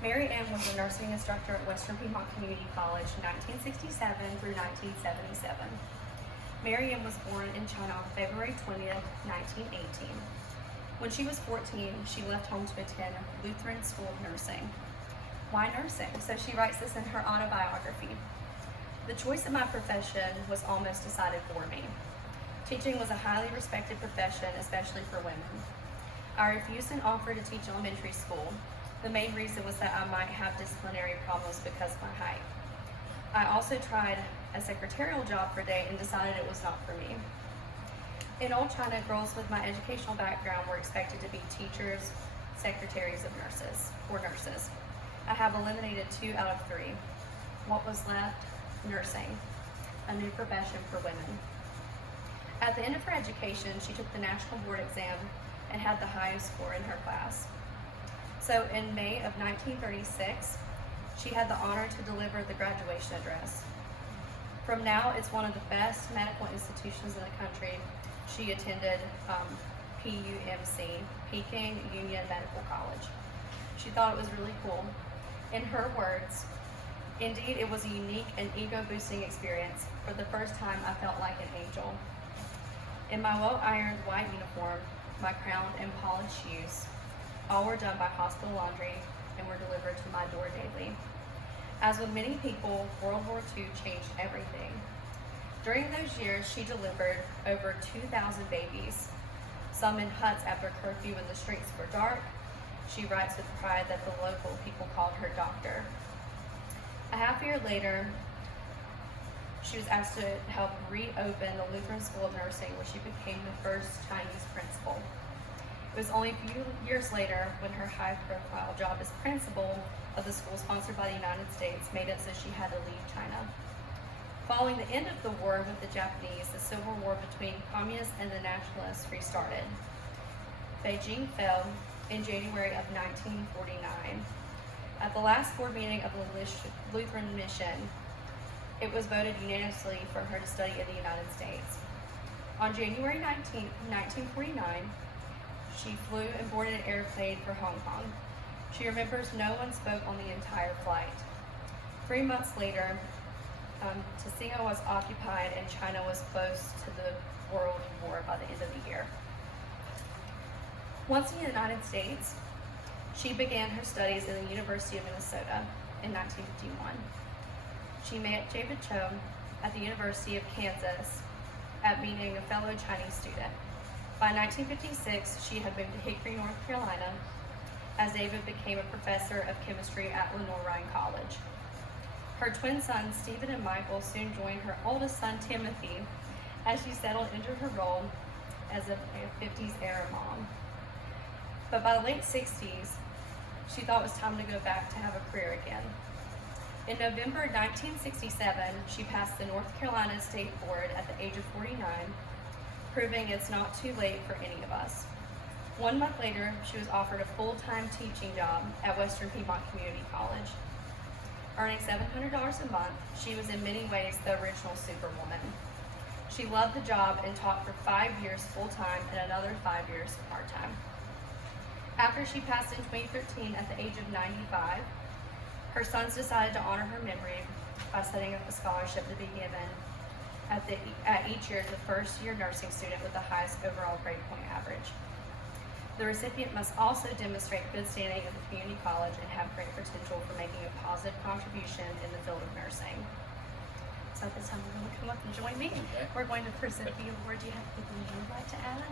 Mary Ann was a nursing instructor at Western Piedmont Community College 1967 through 1977. Mary Ann was born in China on February 20th, 1918. When she was 14, she left home to attend Lutheran School of Nursing. Why nursing? So she writes this in her autobiography. The choice of my profession was almost decided for me. Teaching was a highly respected profession, especially for women. I refused an offer to teach elementary school. The main reason was that I might have disciplinary problems because of my height. I also tried a secretarial job for a day and decided it was not for me. In Old China, girls with my educational background were expected to be teachers, secretaries of nurses, or nurses. I have eliminated 2 out of 3. What was left? Nursing, a new profession for women. At the end of her education, she took the national board exam and had the highest score in her class. So in May of 1936, she had the honor to deliver the graduation address. From now, it's one of the best medical institutions in the country. She attended PUMC, Peking Union Medical College. She thought it was really cool. In her words, indeed, it was a unique and ego-boosting experience. For the first time, I felt like an angel. In my well-ironed white uniform, my crowned and polished shoes, all were done by hospital laundry and were delivered to my door daily. As with many people, World War II changed everything. During those years, she delivered over 2,000 babies, some in huts after curfew when the streets were dark. She writes with pride that the local people called her doctor. A half year later, she was asked to help reopen the Lutheran School of Nursing, where she became the first Chinese principal. It was only a few years later when her high-profile job as principal of the school sponsored by the United States made it so she had to leave China. Following the end of the war with the Japanese, the civil war between communists and the nationalists restarted. Beijing fell in January of 1949. At the last board meeting of the Lutheran Mission, it was voted unanimously for her to study in the United States. On January 19, 1949, she flew and boarded an airplane for Hong Kong. She remembers no one spoke on the entire flight. 3 months later, Tsinghua was occupied and China was close to the World War by the end of the year. Once in the United States, she began her studies at the University of Minnesota in 1951. She met David Chou at the University of Kansas at meeting a fellow Chinese student. By 1956, she had moved to Hickory, North Carolina, as David became a professor of chemistry at Lenore College. Her twin sons, Stephen and Michael, soon joined her oldest son, Timothy, as she settled into her role as a 50s era mom. But by the late 60s, she thought it was time to go back to have a career again. In November 1967, she passed the North Carolina State Board at the age of 49, proving it's not too late for any of us. 1 month later, she was offered a full-time teaching job at Western Piedmont Community College. Earning $700 a month, she was in many ways the original superwoman. She loved the job and taught for 5 years full-time and another 5 years part-time. After she passed in 2013 at the age of 95, her sons decided to honor her memory by setting up a scholarship to be given at each year to the first-year nursing student with the highest overall grade point average. The recipient must also demonstrate good standing at the community college and have great potential for making a positive contribution in the field of nursing. So at this time, we're going to come up and join me. Okay. We're going to present the award. Do you have anything you would like to add?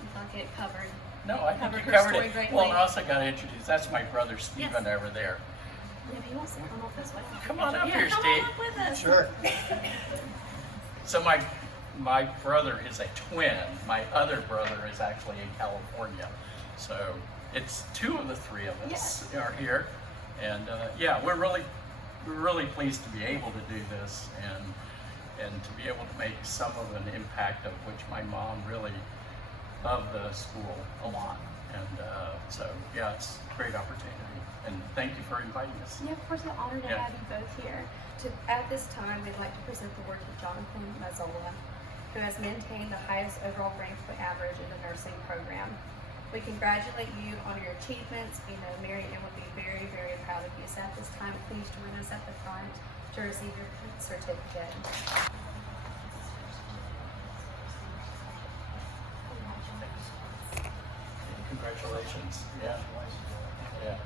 You thought it covered. No, I think you her covered story it. greatly. Well, I also got to introduce, that's my brother Stephen Yes. over there. If he wants to come up this way. Come on up Yeah, here, come Steve. on up with us. Sure. So my brother is a twin. My other brother is actually in California. So it's 2 of the 3 of us are here. And yeah, we're really pleased to be able to do this and to be able to make some of an impact of which my mom really loved the school a lot. And so yeah, it's a great opportunity. And thank you for inviting us. Yeah, of course, I'm honored to Yeah. have you both here. At this time, we'd like to present the award to Jonathan Mazzola, who has maintained the highest overall grade point average in the nursing program. We congratulate you on your achievements. We know Mary Ann will be very, very proud of you. So at this time, please join us at the front to receive your certificate. Congratulations. Yeah. Yeah.